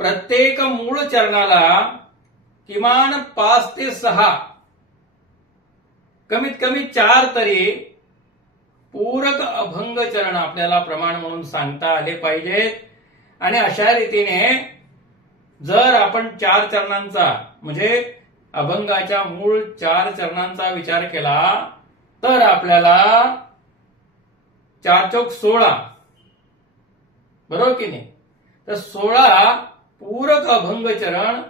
प्रत्येक मूळ चरणाला किमान 5 ते 6 कमीत कमी 4 तरी पूरक अभंग चरण आपल्याला प्रमाण म्हणून सांगता आले पाहिजेत. आणि अशा रीतीने जर आपण 4 चरणांचा म्हणजे अभंगाच्या मूळ 4 चरणांचा विचार केला तर आपल्याला 4 चौक 16 बरोबर की नाही. तर 16 पूरक अभंग चरण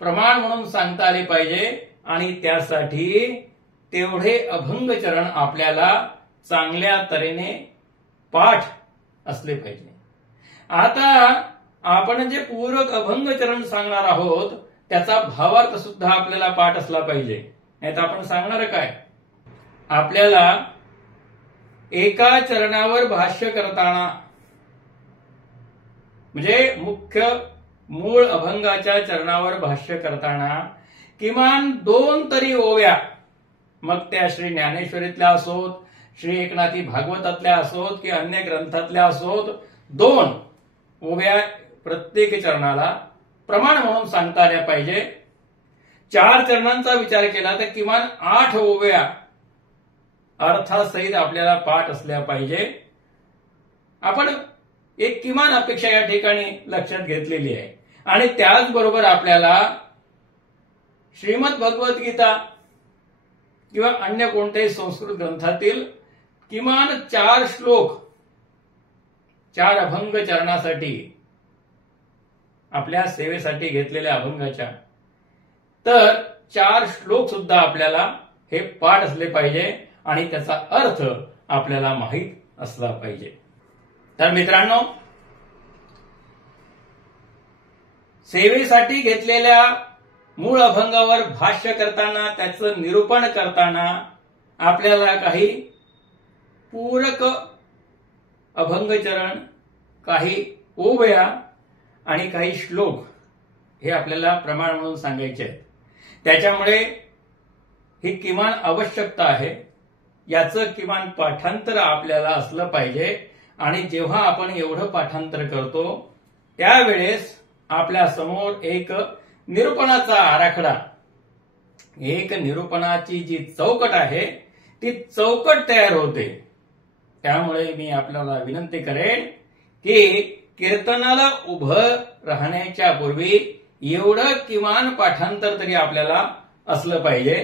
प्रमाण म्हणून सांगता आले पाहिजे आणि त्यासाठी तेवढे अभंग चरण आपल्याला चांगल्या तऱ्हेने पाठ असले पाहिजे. आता आपण जे पूरक अभंग चरण सांगणार आहोत त्याचा भावार्थ सुद्धा आपल्याला पाठ असला पाहिजे. नाही तर आपण सांगणार काय, आपल्याला एका चरणावर भाष्य करताना म्हणजे मुख्य मूळ अभंगाच्या चरणावर भाष्य करताना किमान 2 तरी ओव्या, मग त्या श्री ज्ञानेश्वरीतल्या असोत, श्री एकनाथी भागवतातल्या असोत की अन्य ग्रंथातल्या असोत, 2 ओव्या प्रत्येक चरणाला प्रमाण म्हणून सांगता आल्या पाहिजे. 4 चरणांचा विचार केला तर किमान 8 ओव्या अर्थासहित आपल्याला पाठ असल्या पाहिजे. आपण एक किमान अपेक्षा या ठिकाणी लक्षात घेतलेली आहे. आणि त्याचबरोबर आपल्याला श्रीमद भगवद्गीता किंवा अन्य कोणत्याही संस्कृत ग्रंथातील किमान 4 श्लोक 4 अभंग चरणासाठी आपल्या सेवेसाठी घेतलेल्या अभंगाच्या, तर 4 श्लोक सुद्धा आपल्याला हे पाठ असले पाहिजे आणि त्याचा अर्थ आपल्याला माहीत असला पाहिजे. तर मित्रांनो, सेवेसाठी घेतलेल्या मूळ अभंगावर भाष्य करताना त्याचं निरूपण करताना आपल्याला काही पूरक अभंगचरण, काही ओव्या आणि काही श्लोक हे आपल्याला प्रमाण म्हणून सांगायचे आहेत. त्याच्यामुळे ही किमान आवश्यकता आहे. याचं किमान पाठांतर आपल्याला असलं पाहिजे. आणि जेव्हा आपण एवढं पाठांतर करतो त्यावेळेस आपल्या समोर एक निरूपणाचा आराखडा, एक निरूपणाची जी चौकट आहे ती चौकट तयार होते. त्यामुळे मी आपल्याला विनंती करेन की कीर्तनाला उभं राहण्याच्या पूर्वी एवढं किमान पाठांतर तरी आपल्याला असलं पाहिजे.